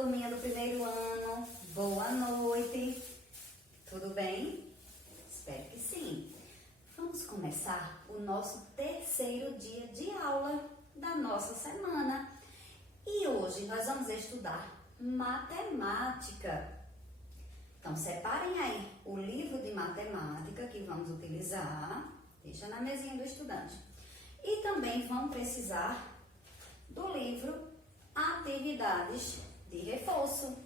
turminha do primeiro ano, boa noite, tudo bem? Espero que sim. Vamos começar o nosso terceiro dia de aula da nossa semana e hoje nós vamos estudar matemática. Então separem aí o livro de matemática que vamos utilizar, deixa na mesinha do estudante. E também vão precisar do livro Atividades de Reforço.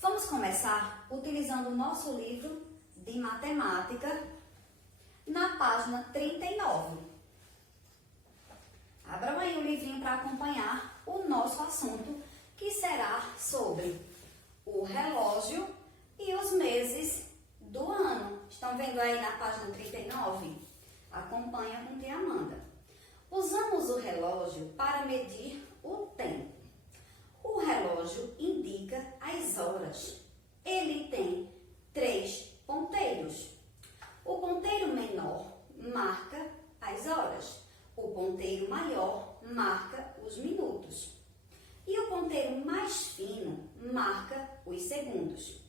Vamos começar utilizando o nosso livro de matemática na página 39. Abram aí o livrinho para acompanhar o nosso assunto, que será sobre o relógio e os meses do ano. Estão vendo aí na página 39? Acompanha com tia Amanda. Usamos o relógio para medir o tempo. O relógio indica as horas. Ele tem 3 ponteiros. O ponteiro menor marca as horas. O ponteiro maior marca os minutos. E o ponteiro mais fino marca os segundos.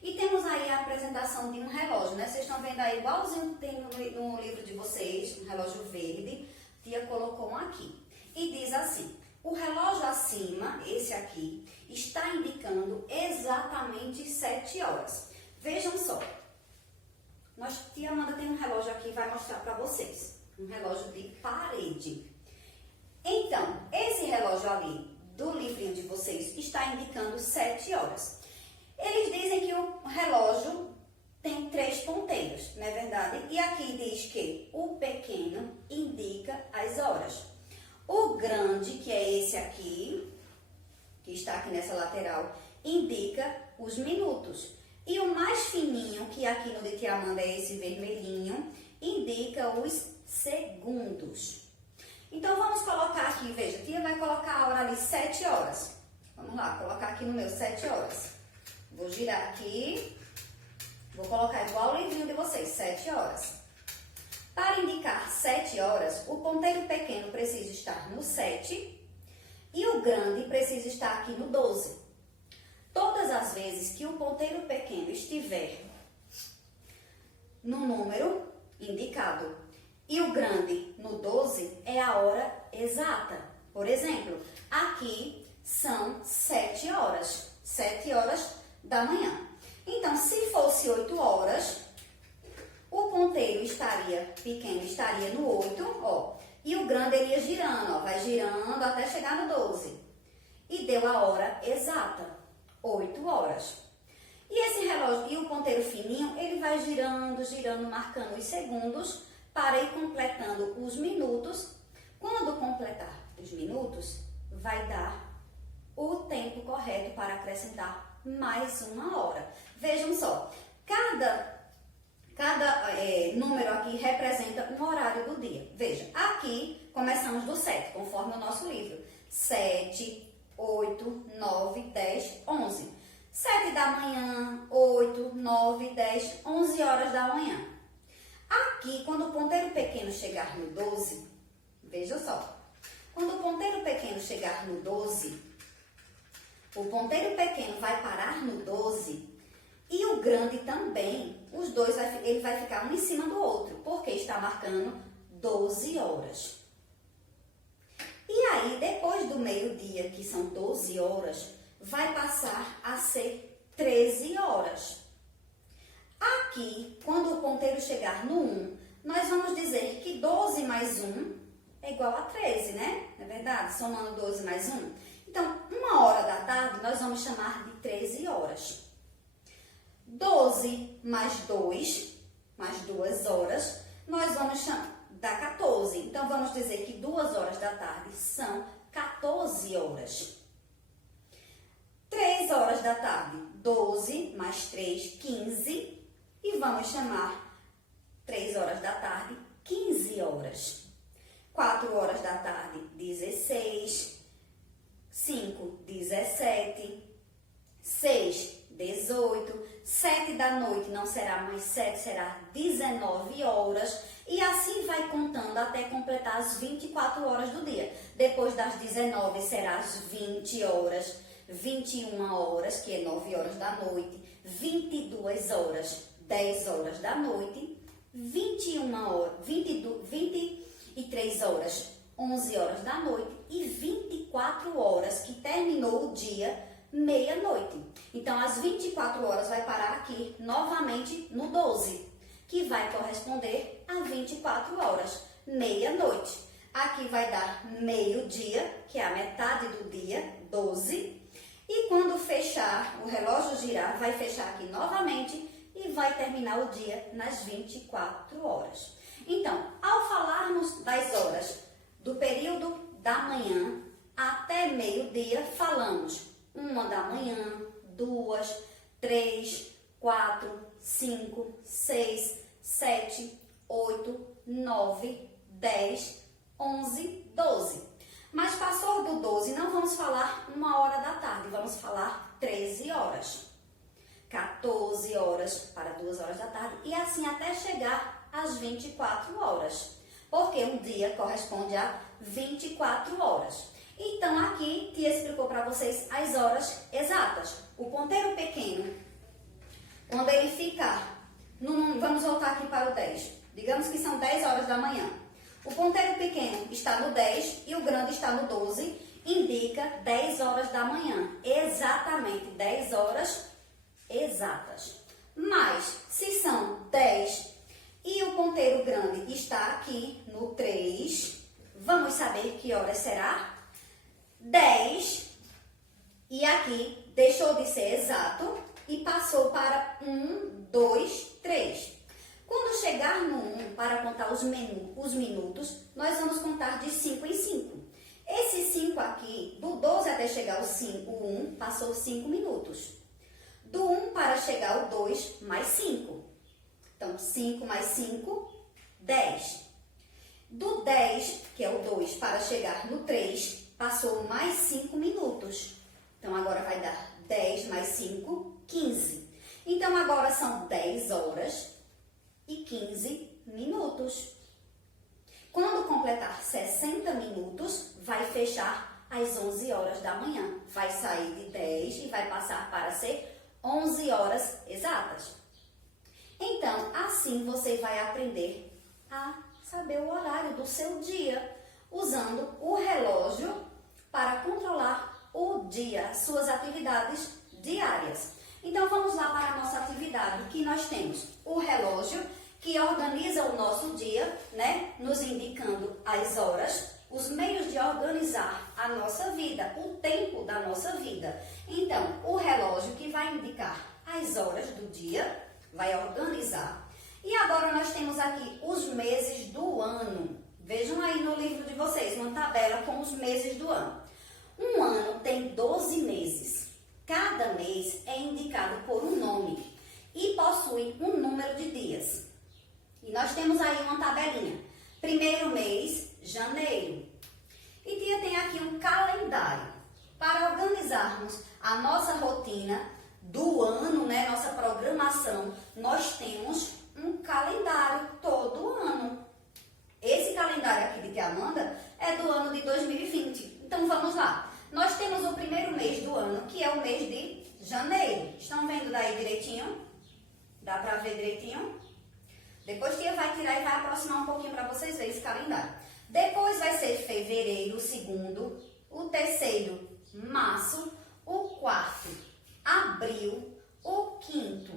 E temos aí a apresentação de um relógio, né? Vocês estão vendo aí igualzinho que tem no livro de vocês, um relógio verde. Tia colocou um aqui. E diz assim: o relógio acima, esse aqui, está indicando exatamente 7 horas. Vejam só. Tia Amanda tem um relógio aqui, vai mostrar para vocês. Um relógio de parede. Então, esse relógio ali do livrinho de vocês está indicando 7 horas. Eles dizem que o relógio tem 3 ponteiros, não é verdade? E aqui diz que o pequeno indica as horas. O grande, que é esse aqui, que está aqui nessa lateral, indica os minutos. E o mais fininho, que aqui no de tia Amanda é esse vermelhinho, indica os segundos. Então, vamos colocar aqui, veja, tia vai colocar a hora ali 7 horas. Vamos lá, colocar aqui no meu 7 horas. Vou girar aqui, vou colocar igual o livrinho de vocês, 7 horas. Para indicar 7 horas, o ponteiro pequeno precisa estar no 7 e o grande precisa estar aqui no 12. Todas as vezes que o ponteiro pequeno estiver no número indicado e o grande no 12, é a hora exata. Por exemplo, aqui são 7 horas, 7 horas da manhã. Então, se fosse 8 horas, o ponteiro pequeno estaria no 8, ó, e o grande iria girando, ó, vai girando até chegar no 12. E deu a hora exata, 8 horas. E esse relógio, e o ponteiro fininho, ele vai girando, girando, marcando os segundos para ir completando os minutos. Quando completar os minutos, vai dar o tempo correto para acrescentar mais uma hora. Vejam só, cada número aqui representa um horário do dia. Veja, aqui começamos do 7, conforme o nosso livro. 7, 8, 9, 10, 11. 7 da manhã, 8, 9, 10, 11 horas da manhã. Aqui, quando o ponteiro pequeno chegar no 12, veja só. Quando o ponteiro pequeno chegar no 12, o ponteiro pequeno vai parar no 12 e o grande também. Os dois, ele vai ficar um em cima do outro, porque está marcando 12 horas. E aí, depois do meio-dia, que são 12 horas, vai passar a ser 13 horas. Aqui, quando o ponteiro chegar no 1, nós vamos dizer que 12 mais 1 é igual a 13, né? Não é verdade? Somando 12 mais 1. Então, 1 hora da tarde, nós vamos chamar de 13 horas. 12 mais 2, mais 2 horas, nós vamos dar 14. Então, vamos dizer que 2 horas da tarde são 14 horas. 3 horas da tarde, 12 mais 3, 15. E vamos chamar 3 horas da tarde, 15 horas. 4 horas da tarde, 16. 5, 17. 6, 18. 7 da noite não será mais 7, será 19 horas. E assim vai contando até completar as 24 horas do dia. Depois das 19 será as 20 horas. 21 horas, que é 9 horas da noite, 22 horas, 10 horas da noite, 21 horas, 23 horas, 11 horas da noite e 24 horas, que terminou o dia, meia-noite. Então, as 24 horas vai parar aqui, novamente, no 12, que vai corresponder a 24 horas, meia-noite. Aqui vai dar meio-dia, que é a metade do dia, 12. E quando fechar, o relógio girar, vai fechar aqui novamente e vai terminar o dia nas 24 horas. Então, ao falarmos das horas do período da manhã até meio-dia, falamos 1 da manhã, 2, 3, 4, 5, 6, 7, 8, 9, 10, 11, 12. Mas passou do 12, não vamos falar 1 hora da tarde, vamos falar 13 horas. 14 horas para 2 horas da tarde e assim até chegar às 24 horas. Porque um dia corresponde a 24 horas. Então, aqui, Tia explicou para vocês as horas exatas. O ponteiro pequeno, quando ele ficar, vamos voltar aqui para o 10. Digamos que são 10 horas da manhã. O ponteiro pequeno está no 10 e o grande está no 12, indica 10 horas da manhã. Exatamente 10 horas exatas. Mas, se são 10 e o ponteiro grande está aqui no 3, vamos saber que horas será? 10, e aqui deixou de ser exato e passou para 1, 2, 3. Quando chegar no 1, para contar os minutos, nós vamos contar de 5 em 5. Esse 5 aqui, do 12 até chegar o 1, passou 5 minutos. Do 1 para chegar ao 2, mais 5. Então, 5 mais 5, 10. Do 10, que é o 2, para chegar no 3, passou mais 5 minutos. Então, agora vai dar 10 mais 5, 15. Então, agora são 10 horas e 15 minutos. Quando completar 60 minutos, vai fechar às 11 horas da manhã. Vai sair de 10 e vai passar para ser 11 horas exatas. Então, assim você vai aprender a saber o horário do seu dia, usando o relógio para controlar o dia, suas atividades diárias. Então, vamos lá para a nossa atividade, que nós temos o relógio, que organiza o nosso dia, né? Nos indicando as horas, os meios de organizar a nossa vida, o tempo da nossa vida. Então, o relógio que vai indicar as horas do dia, vai organizar. E agora nós temos aqui os meses do ano. Vejam aí no livro de vocês, uma tabela com os meses do ano. Um ano tem 12 meses. Cada mês é indicado por um nome e possui um número de dias. E nós temos aí uma tabelinha. Primeiro mês, janeiro. E Tia tem aqui um calendário para organizarmos a nossa rotina do ano, né? Nossa programação. Nós temos um calendário todo ano. Esse calendário aqui de Tia Amanda é do ano de 2020. Então vamos lá. Nós temos o primeiro mês do ano, que é o mês de janeiro. Estão vendo daí direitinho? Dá para ver direitinho? Depois Tia vai tirar e vai aproximar um pouquinho para vocês verem esse calendário. Depois vai ser fevereiro, o segundo, o terceiro, março, o quarto, abril, o quinto,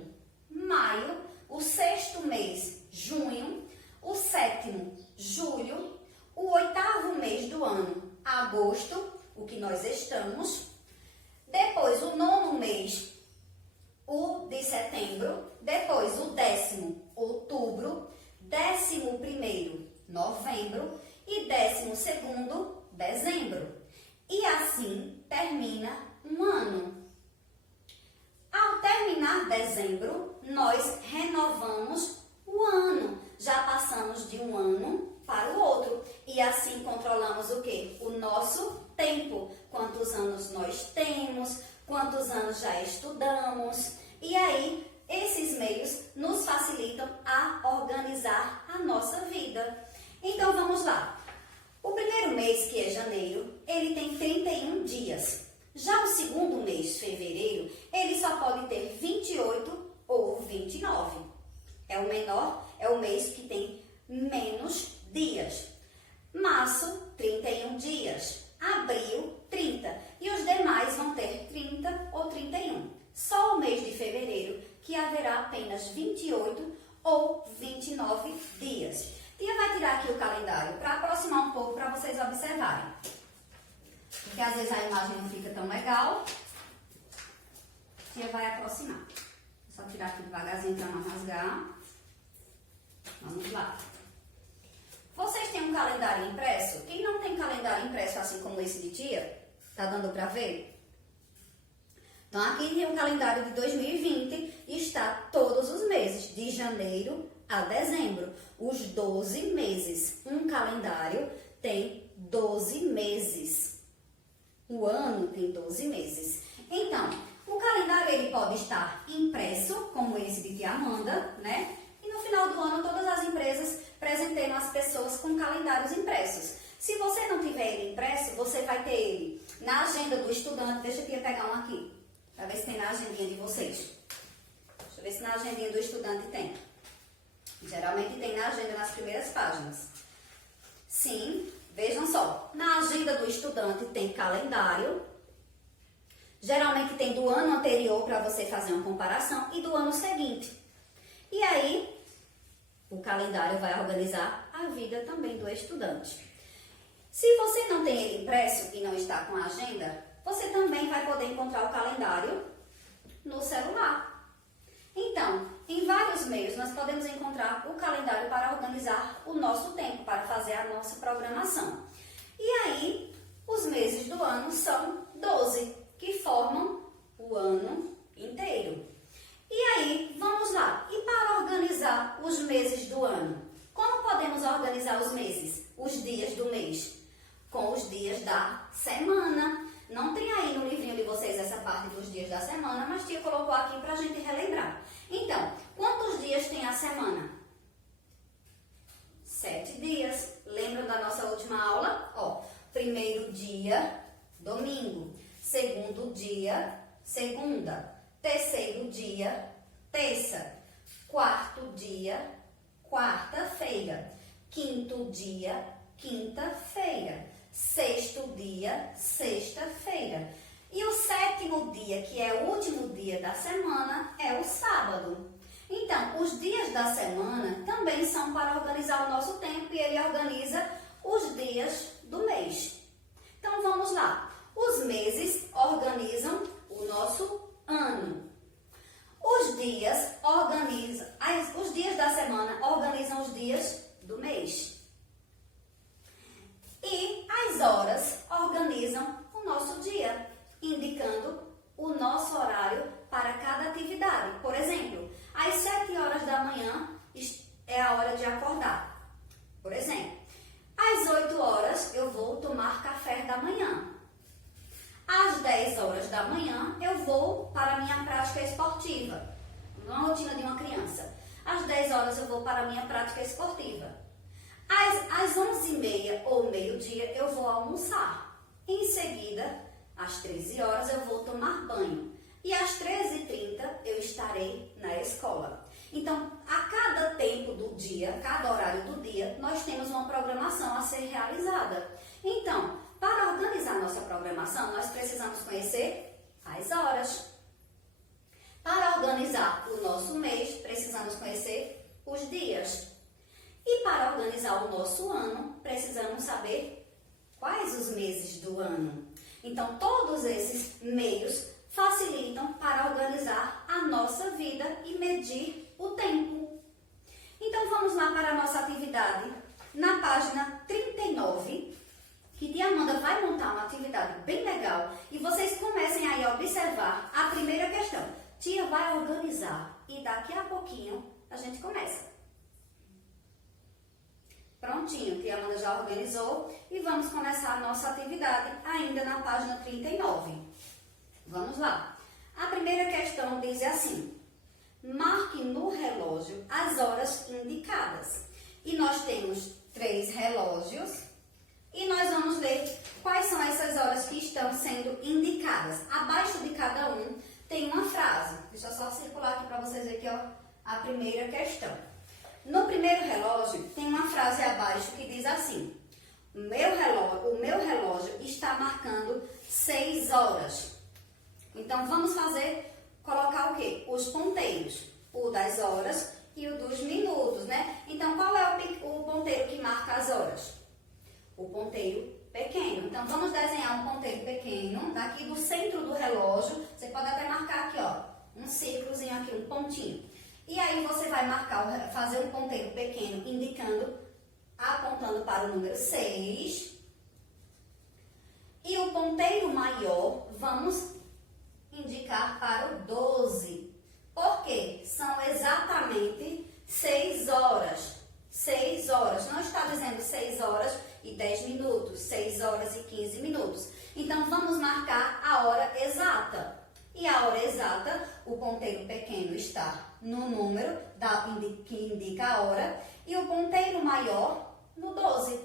maio, o sexto mês, junho, o sétimo, julho, o oitavo mês do ano, agosto, o que nós estamos. Depois o nono mês, o de setembro. Depois o 10º, outubro. 11º, novembro. E 12º, dezembro. E assim termina um ano. Ao terminar dezembro, nós renovamos o ano. Já passamos de um ano para o outro. E assim controlamos o quê? O nosso tempo. Quantos anos nós temos, quantos anos já estudamos. E aí, esses meios nos facilitam a organizar a nossa vida. Então, vamos lá. O primeiro mês, que é janeiro, ele tem 31 dias. Já o segundo mês, fevereiro, ele só pode ter 28 ou 29. É o menor, é o mês que tem menos dias. Março, 31 dias. Abril, 30. E os demais vão ter 30 ou 31. Só o mês de fevereiro que haverá apenas 28 ou 29 dias. Tia vai tirar aqui o calendário para aproximar um pouco para vocês observarem. Porque às vezes a imagem não fica tão legal. Tia vai aproximar. Só tirar aqui devagarzinho para não rasgar. Vamos lá. Vocês têm um calendário impresso? Quem não tem calendário impresso assim como esse de tia? Tá dando para ver? Então aqui tem o calendário de 2020 e está todos os meses, de janeiro a dezembro. Os 12 meses. Um calendário tem 12 meses. O ano tem 12 meses. Então, o calendário ele pode estar impresso, como esse de tia Amanda, né? E no final do ano todas as empresas presenteiam as pessoas com calendários impressos. Se você não tiver ele impresso, você vai ter ele na agenda do estudante. Deixa a tia pegar um aqui, para ver se tem na agendinha de vocês. Deixa eu ver se na agendinha do estudante tem. Geralmente tem na agenda nas primeiras páginas. Sim, vejam só. Na agenda do estudante tem calendário. Geralmente tem do ano anterior para você fazer uma comparação e do ano seguinte. E aí, o calendário vai organizar a vida também do estudante. Se você não tem ele impresso e não está com a agenda, você também vai poder encontrar o calendário no celular. Então, em vários meios, nós podemos encontrar o calendário para organizar o nosso tempo, para fazer a nossa programação. E aí, os meses do ano são 12, que formam o ano inteiro. E aí, vamos lá. E para organizar os meses do ano? Como podemos organizar os meses, os dias do mês? Com os dias da semana. Não tem aí no livrinho de vocês essa parte dos dias da semana, mas tia colocou aqui para a gente relembrar. Então, quantos dias tem a semana? 7 dias. Lembram da nossa última aula? Ó, primeiro dia, domingo. Segundo dia, segunda. Terceiro dia, terça. Quarto dia, quarta-feira. Quinto dia, quinta-feira. Sexto dia, sexta-feira. E o sétimo dia, que é o último dia da semana, é o sábado. Então, os dias da semana também são para organizar o nosso tempo e ele organiza os dias do mês. Então, vamos lá. Os meses organizam o nosso ano. Os dias da semana organizam os dias do mês. E as horas organizam o nosso dia, indicando o nosso horário para cada atividade. Por exemplo, às 7 horas da manhã é a hora de acordar. Por exemplo, às 8 horas eu vou tomar café da manhã. Às 10 horas da manhã eu vou para a minha prática esportiva. Uma rotina de uma criança. Às 10 horas eu vou para a minha prática esportiva. Às 11h30 ou meio-dia eu vou almoçar. Em seguida, às 13 horas eu vou tomar banho. E às 13h30 eu estarei na escola. Então, a cada tempo do dia, cada horário do dia, nós temos uma programação a ser realizada. Então, para organizar nossa programação, nós precisamos conhecer as horas. Para organizar o nosso mês, precisamos conhecer os dias. E para organizar o nosso ano, precisamos saber quais os meses do ano. Então, todos esses meios facilitam para organizar a nossa vida e medir o tempo. Então, vamos lá para a nossa atividade. Na página 39, que tia Amanda vai montar uma atividade bem legal e vocês comecem aí a observar a primeira questão. Tia vai organizar e daqui a pouquinho a gente começa. Prontinho, tia Amanda já organizou e vamos começar a nossa atividade ainda na página 39. Vamos lá. A primeira questão diz assim: marque no relógio as horas indicadas. E nós temos 3 relógios e nós vamos ler quais são essas horas que estão sendo indicadas. Abaixo de cada um tem uma frase. Deixa eu só circular aqui para vocês verem aqui, ó, a primeira questão. No primeiro relógio tem uma frase abaixo que diz assim: o meu relógio está marcando 6 horas. Então vamos colocar o quê? Os ponteiros, o das horas e o dos minutos, né? Então qual é o ponteiro que marca as horas? O ponteiro pequeno. Então vamos desenhar um ponteiro pequeno daqui do centro do relógio. Você pode até marcar aqui, ó, um círculozinho aqui, um pontinho. E aí você vai fazer um ponteiro pequeno apontando para o número 6. E o ponteiro maior vamos indicar para o 12. Por quê? São exatamente 6 horas. 6 horas. Não está dizendo 6 horas e 10 minutos, 6 horas e 15 minutos. Então, vamos marcar a hora exata. E a hora exata, o ponteiro pequeno está no número que indica a hora e o ponteiro maior no 12.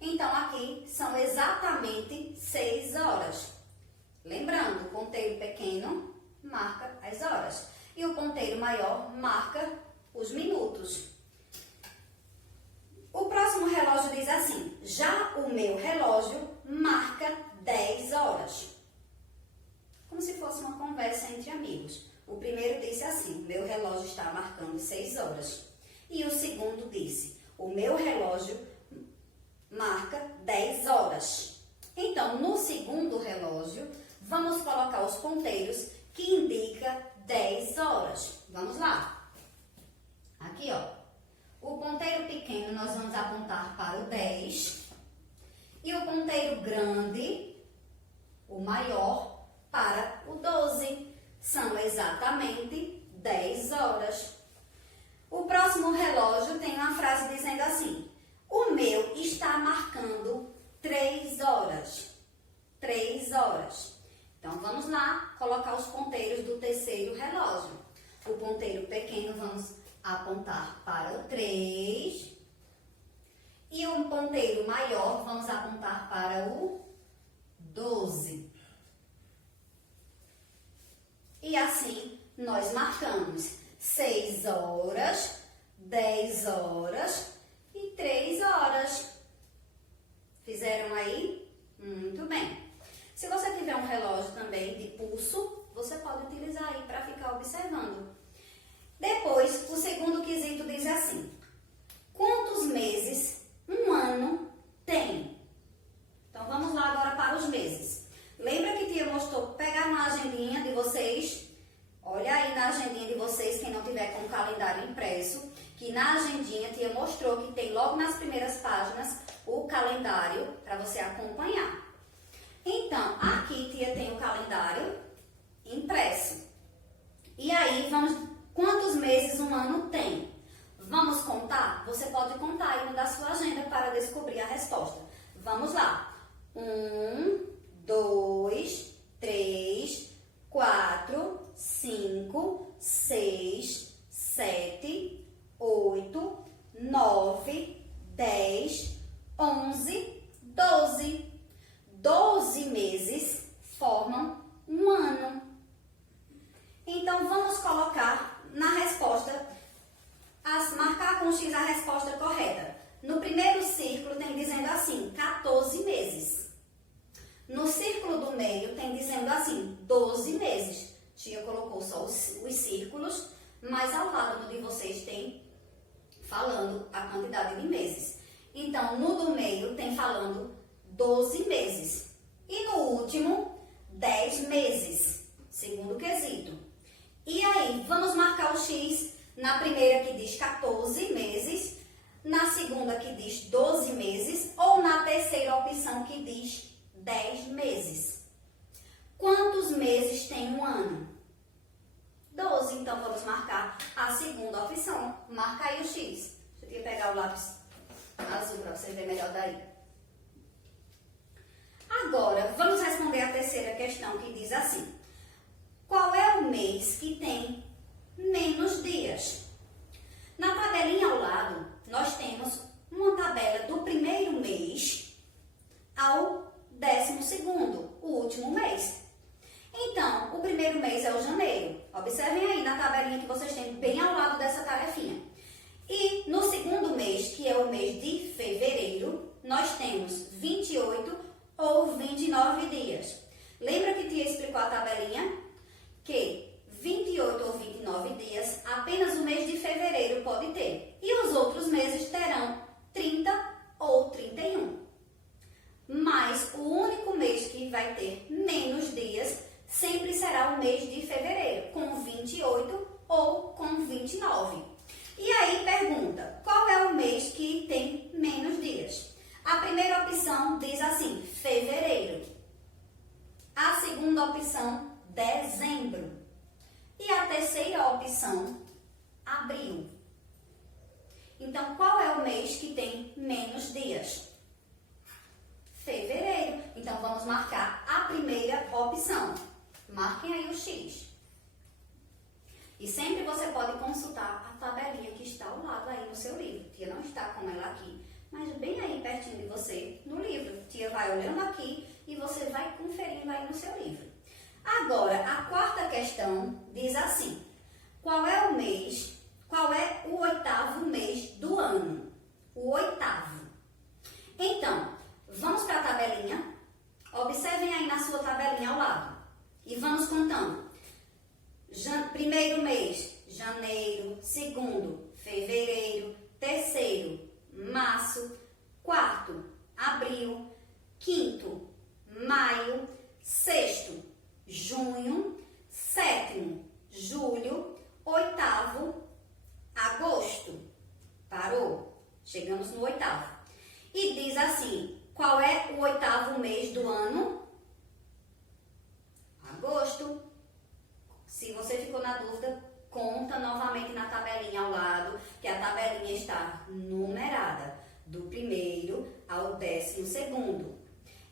Então, aqui são exatamente 6 horas. Lembrando, o ponteiro pequeno marca as horas e o ponteiro maior marca os minutos. O próximo relógio diz assim: já o meu relógio marca 10 horas. Como se fosse uma conversa entre amigos. O primeiro disse assim: meu relógio está marcando 6 horas. E o segundo disse: o meu relógio marca 10 horas. Então, no segundo relógio, vamos colocar os ponteiros que indica 10 horas. Vamos lá. Aqui, ó. O ponteiro pequeno nós vamos apontar para o 10. E o ponteiro grande, o maior, para o 12. São exatamente 10 horas. O próximo relógio tem uma frase dizendo assim: o meu está marcando 3 horas. 3 horas. Então, vamos lá colocar os ponteiros do terceiro relógio. O ponteiro pequeno vamos apontar para o 3. E o ponteiro maior vamos apontar para o 12. E assim, nós marcamos 6 horas, 10 horas e 3 horas. Fizeram aí? Muito bem. Se você tiver um relógio também de pulso, você pode utilizar aí para ficar observando. Depois, o segundo quesito diz assim: quantos meses um ano tem? Então, vamos lá agora para os meses. Lembra que tia mostrou pegar na agendinha de vocês? Olha aí na agendinha de vocês, quem não tiver com o calendário impresso, que na agendinha tia mostrou que tem logo nas primeiras páginas o calendário para você acompanhar. Então, aqui tia tem o calendário impresso. E aí, quantos meses um ano tem? Vamos contar? Você pode contar aí da sua agenda para descobrir a resposta. Vamos lá. 1, 2, 3, 4, 5, 6, 7, 8, 9, 10, 11, 12. 12 meses formam um ano. Então, vamos colocar na resposta, marcar com X a resposta correta. No primeiro círculo tem dizendo assim, 14 meses. No círculo do meio tem dizendo assim, 12 meses. Tia colocou só os círculos, mas ao lado de vocês tem falando a quantidade de meses. Então, no do meio tem falando 12 meses. E no último, 10 meses, segundo quesito. E aí, vamos marcar o X na primeira que diz 14 meses, na segunda que diz 12 meses ou na terceira opção que diz 10 meses. Quantos meses tem um ano? 12, então vamos marcar a segunda opção. Marca aí o X. Deixa eu pegar o lápis azul para você ver melhor daí. Agora, vamos responder a terceira questão que diz assim: qual é o mês que tem menos dias? Na tabelinha ao lado, nós temos uma tabela do primeiro mês ao 12º, o último mês. Então, o primeiro mês é o janeiro. Observem aí na tabelinha que vocês têm bem ao lado dessa tarefinha. E no segundo mês, que é o mês de fevereiro, nós temos 28 ou 29 dias. Lembra que tia explicou a tabelinha? Que 28 ou 29 dias, apenas o mês de fevereiro pode ter. E os outros meses terão 30 ou 31. Mas o único mês que vai ter menos dias sempre será o mês de fevereiro, com 28 ou com 29. E aí pergunta, qual é o mês que tem menos dias? A primeira opção diz assim, fevereiro. A segunda opção, dezembro. E a terceira opção, abril. Então, qual é o mês que tem menos dias? Fevereiro. Então, vamos marcar a primeira opção. Marquem aí o X. E sempre você pode consultar a tabelinha que está ao lado aí no seu livro. Tia não está com ela aqui, mas bem aí pertinho de você no livro. Tia vai olhando aqui e você vai conferindo aí no seu livro. Agora, a quarta questão diz assim, qual é o 8º mês do ano? O 8º. Então, vamos para a tabelinha. Observem aí na sua tabelinha ao lado. E vamos contando. Primeiro mês, janeiro. Segundo, fevereiro. Terceiro, março. Quarto, abril. Quinto, maio. Sexto, junho. Sétimo, julho. Oitavo, agosto. Parou? Chegamos no 8º. E diz assim, qual é o 8º mês do ano? Agosto. Se você ficou na dúvida, conta novamente na tabelinha ao lado, que a tabelinha está numerada, do primeiro ao 12º.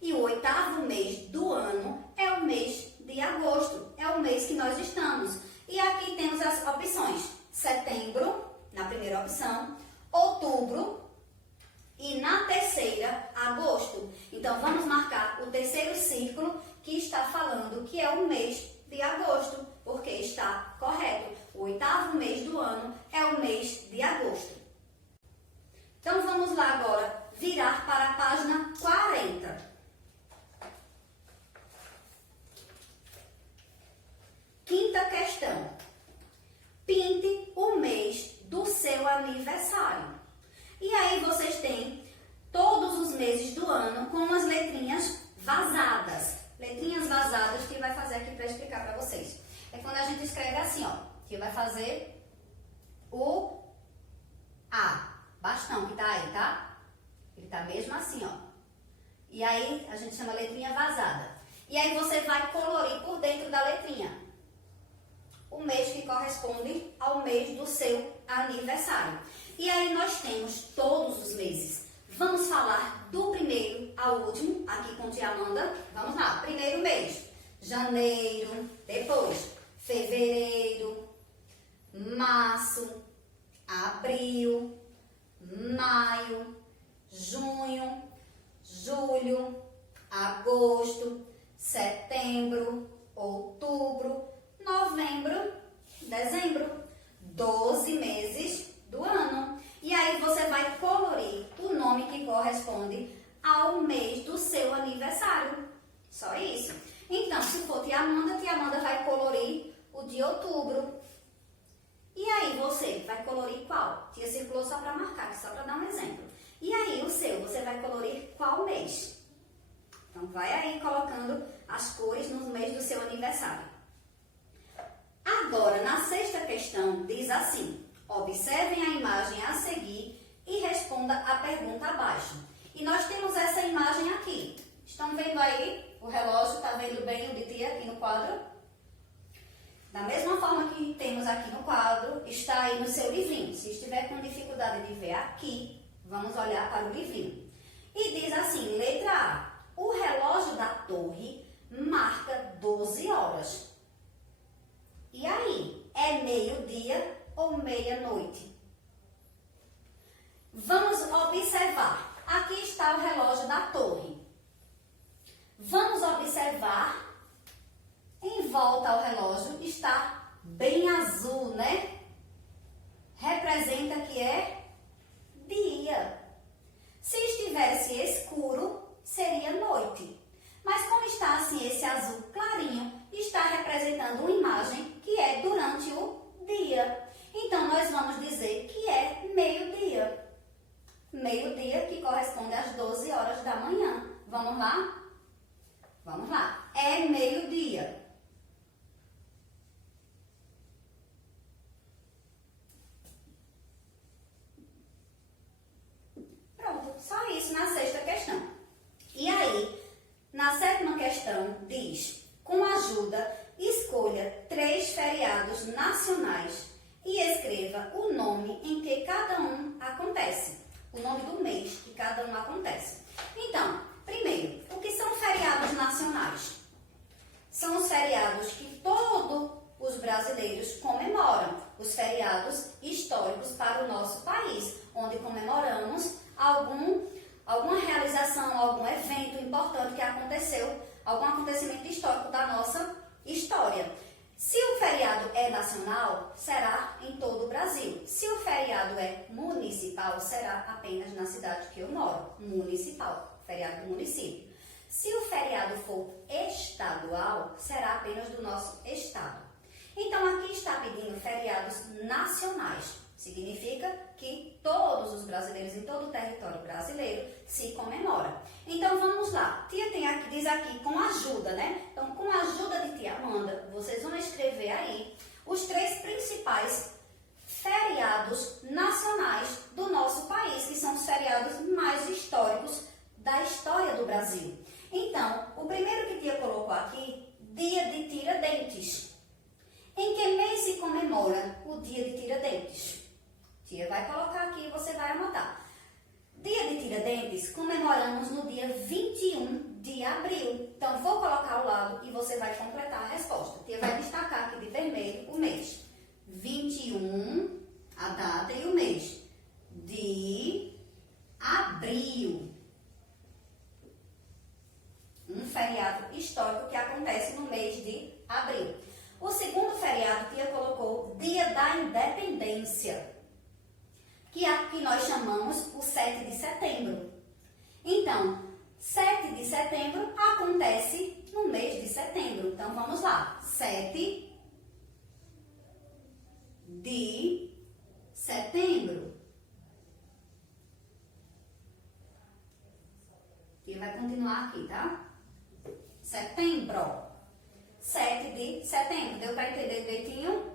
E o 8º mês do ano é o mês de agosto, é o mês que nós estamos. E aqui temos as opções, setembro, na primeira opção, outubro e na terceira, agosto. Então, vamos marcar o terceiro círculo que está falando que é o mês de agosto, porque está correto. O 8º mês do ano é o mês de agosto. Então, vamos lá agora virar para a página 40. Quinta questão. Pinte o mês do seu aniversário. E aí vocês têm todos os meses do ano com as letrinhas vazadas. Letrinhas vazadas que vai fazer aqui para explicar para vocês. É quando a gente escreve assim, ó. Que vai fazer o A. Bastão que tá aí, tá? Ele tá mesmo assim, ó. E aí a gente chama letrinha vazada. E aí você vai colorir por dentro da letrinha o mês que corresponde ao mês do seu aniversário. E aí nós temos todos os meses. Vamos falar do primeiro ao último, aqui com tia Amanda. Vamos lá, primeiro mês, janeiro, depois fevereiro, março, abril, maio, junho, julho, agosto, setembro, outubro, novembro, dezembro, 12 meses do ano. E aí você vai colorir o nome que corresponde ao mês do seu aniversário. Só isso. Então, se for tia Amanda vai colorir o de outubro. E aí você vai colorir qual? Tia circulou só para marcar, só para dar um exemplo. E aí o seu, você vai colorir qual mês? Então, vai aí colocando as cores no mês do seu aniversário. Agora, na sexta questão, diz assim, observem a imagem a seguir e responda a pergunta abaixo. E nós temos essa imagem aqui. Estão vendo aí? O relógio está vendo bem o de tia aqui no quadro? Da mesma forma que temos aqui no quadro, está aí no seu livrinho. Se estiver com dificuldade de ver aqui, vamos olhar para o livrinho. E diz assim, letra A, o relógio da torre marca 12 horas. E aí, é meio-dia ou meia-noite? Vamos observar. Aqui está o relógio da torre. observar, em volta ao relógio está bem azul, né? Representa que é dia. Se estivesse escuro, seria noite. Mas como está assim esse azul clarinho, está representando uma imagem que é durante o dia. Então, nós vamos dizer que é meio-dia. Meio-dia que corresponde às 12 horas da manhã. Vamos lá? Vamos lá. É meio-dia. Pronto, só isso na sexta questão. E aí, na sétima questão, diz: com ajuda, escolha 3 feriados nacionais e escreva o nome em que cada um acontece. O nome do mês que cada um acontece. Então, primeiro, o que são feriados nacionais? São os feriados que todos os brasileiros comemoram. Os feriados históricos para o nosso país, onde comemoramos alguma realização, algum evento importante que aconteceu, algum acontecimento histórico da nossa história. Se o feriado é nacional, será em todo o Brasil. Se o feriado é municipal, será apenas na cidade que eu moro, municipal, feriado do município. Se o feriado for estadual, será apenas do nosso estado. Então, aqui está pedindo feriados nacionais. Significa que todos os brasileiros em todo o território brasileiro se comemoram. Então, vamos lá. Tia diz aqui com ajuda, né? Então, com a ajuda de tia Amanda, vocês vão escrever aí os 3 principais feriados nacionais do nosso país, que são os feriados mais históricos da história do Brasil. Então, o primeiro que tia colocou aqui, Dia de Tiradentes. Em que mês se comemora o Dia de Tiradentes? Tia vai colocar aqui e você vai anotar. Dia de Tiradentes comemoramos no dia 21 de abril. Então, vou colocar ao lado e você vai completar a resposta. Tia vai destacar aqui de vermelho o mês. 21, a data e o mês. De abril. Um feriado histórico que acontece no mês de abril. O segundo feriado, tia colocou Dia da Independência, que aqui nós chamamos o 7 de setembro. Então, 7 de setembro acontece no mês de setembro. Então, vamos lá. 7 de setembro. E vai continuar aqui, tá? Setembro. 7 de setembro. Deu para entender direitinho?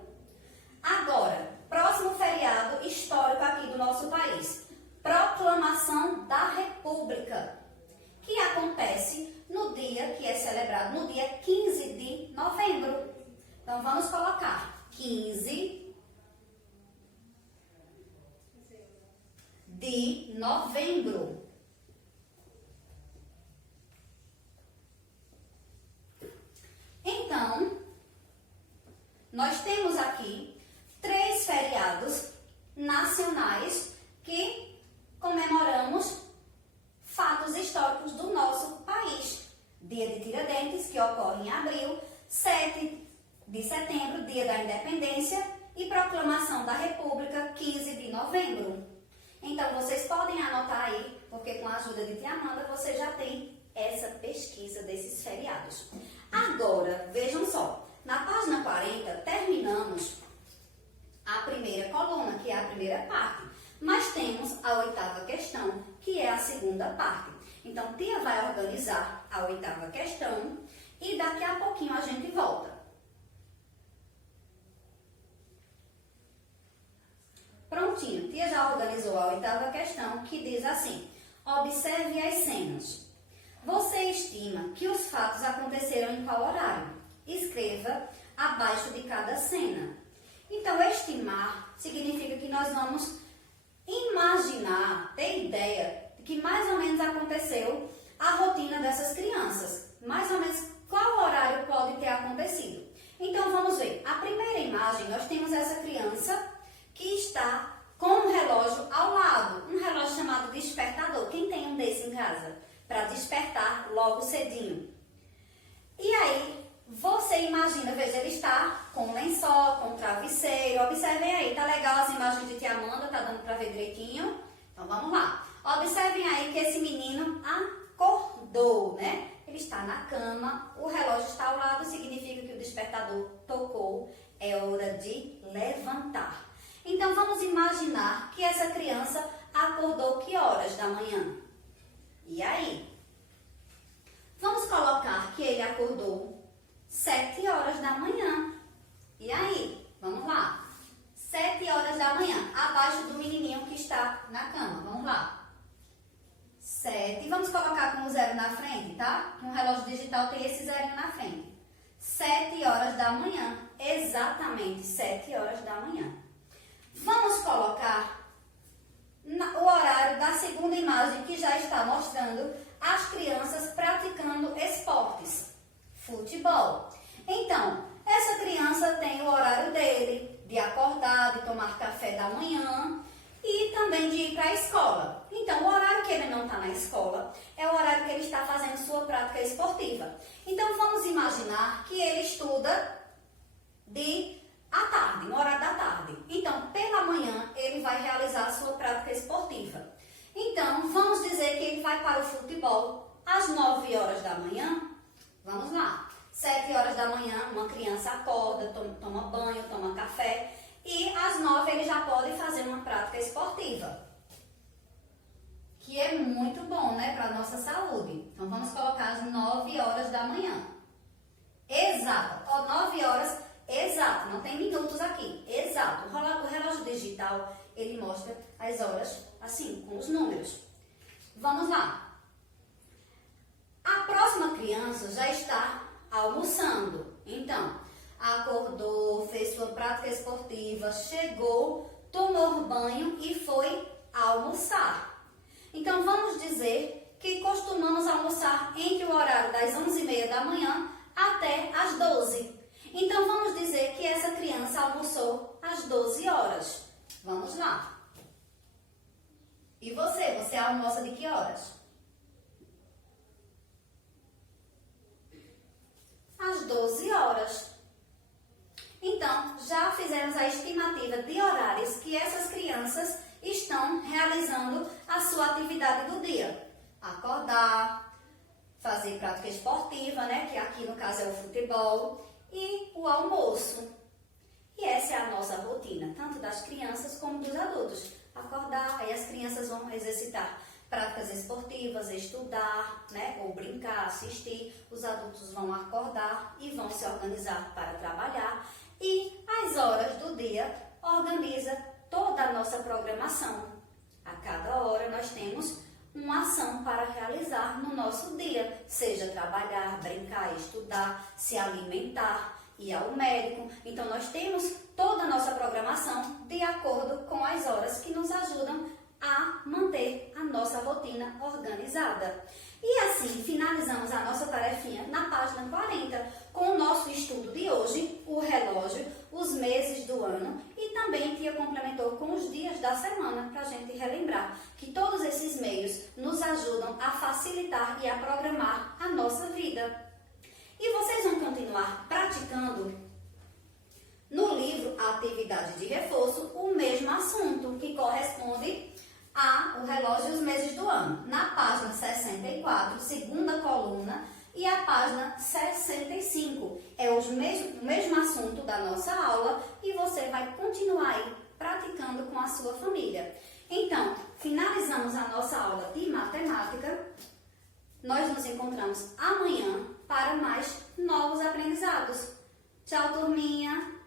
Agora, próximo feriado histórico aqui do nosso país. Proclamação da República, que acontece no dia que é celebrado, no dia 15 de novembro. Então, vamos colocar 15 de novembro. Então, nós temos aqui 3 feriados nacionais que comemoramos fatos históricos do nosso país. Dia de Tiradentes, que ocorre em abril, 7 de setembro, Dia da Independência, e Proclamação da República, 15 de novembro. Então, vocês podem anotar aí, porque com a ajuda de tia Amanda, você já tem essa pesquisa desses feriados. Agora, vejam só, na página 40, terminamos a primeira coluna, que é a primeira parte, mas temos a 8ª questão, que é a segunda parte. Então, tia vai organizar a 8ª questão e daqui a pouquinho a gente volta. Prontinho, tia já organizou a 8ª questão, que diz assim: observe as cenas. Você estima que os fatos aconteceram em qual horário? Escreva abaixo de cada cena. Então, estimar significa que nós vamos imaginar, ter ideia de que mais ou menos aconteceu a rotina dessas crianças. Mais ou menos qual horário pode ter acontecido. Então, vamos ver. A primeira imagem, nós temos essa criança que está com um relógio ao lado. Um relógio chamado despertador. Quem tem um desse em casa? Para despertar logo cedinho. E aí, você imagina, veja, ele está com um lençol, com um travesseiro. Observem aí, tá legal as imagens de tia Amanda, tá dando pra ver direitinho? Então vamos lá. Observem aí que esse menino acordou, né? Ele está na cama, o relógio está ao lado, significa que o despertador tocou, é hora de levantar. Então vamos imaginar que essa criança acordou que horas da manhã? E aí? Vamos colocar que ele acordou 7 horas da manhã. E aí? Vamos lá. 7 horas da manhã, abaixo do menininho que está na cama. Vamos lá. 7. Vamos colocar com o zero na frente, tá? Que um relógio digital tem esse zerinho na frente. 7 horas da manhã. Exatamente 7 horas da manhã. Vamos colocar o horário da segunda imagem que já está mostrando as crianças praticando esportes. Futebol. Então, essa criança tem o horário dele de acordar, de tomar café da manhã e também de ir para a escola. Então, o horário que ele não está na escola é o horário que ele está fazendo sua prática esportiva. Então, vamos imaginar que ele estuda à tarde, no horário da tarde. Então, pela manhã, ele vai realizar a sua prática esportiva. Então, vamos dizer que ele vai para o futebol às 9 horas da manhã. Vamos lá. 7 horas da manhã, uma criança acorda, toma banho, toma café. E às 9 ele já pode fazer uma prática esportiva. Que é muito bom, né, para a nossa saúde. Então, vamos colocar às 9 horas da manhã. Exato. 9 horas, exato. Não tem minutos aqui. Exato. O relógio digital, ele mostra as horas assim, com os números. Vamos lá. A próxima criança já está almoçando. Então, acordou, fez sua prática esportiva, chegou, tomou banho e foi almoçar. Então, vamos dizer que costumamos almoçar entre o horário das 11h30 da manhã até as 12. Então, vamos dizer que essa criança almoçou às 12 horas. Vamos lá. E você almoça de que horas? Às 12 horas. Então, já fizemos a estimativa de horários que essas crianças estão realizando a sua atividade do dia. Acordar, fazer prática esportiva, né? Que aqui no caso é o futebol, e o almoço. E essa é a nossa rotina, tanto das crianças como dos adultos. Acordar, aí as crianças vão exercitar práticas esportivas, estudar, né, ou brincar, assistir. Os adultos vão acordar e vão se organizar para trabalhar. E às horas do dia, organiza toda a nossa programação. A cada hora nós temos uma ação para realizar no nosso dia, seja trabalhar, brincar, estudar, se alimentar, ir ao médico. Então nós temos toda a nossa programação de acordo com as horas que nos ajudam a manter a nossa rotina organizada. E assim finalizamos a nossa tarefinha na página 40 com o nosso estudo de hoje, o relógio, os meses do ano, e também tia complementou com os dias da semana para a gente relembrar que todos esses meios nos ajudam a facilitar e a programar a nossa vida. E vocês vão continuar praticando no livro A Atividade de Reforço o mesmo assunto que corresponde o relógio e os meses do ano. Na página 64, segunda coluna, e a página 65. É o mesmo assunto da nossa aula e você vai continuar aí praticando com a sua família. Então, finalizamos a nossa aula de matemática. Nós nos encontramos amanhã para mais novos aprendizados. Tchau, turminha!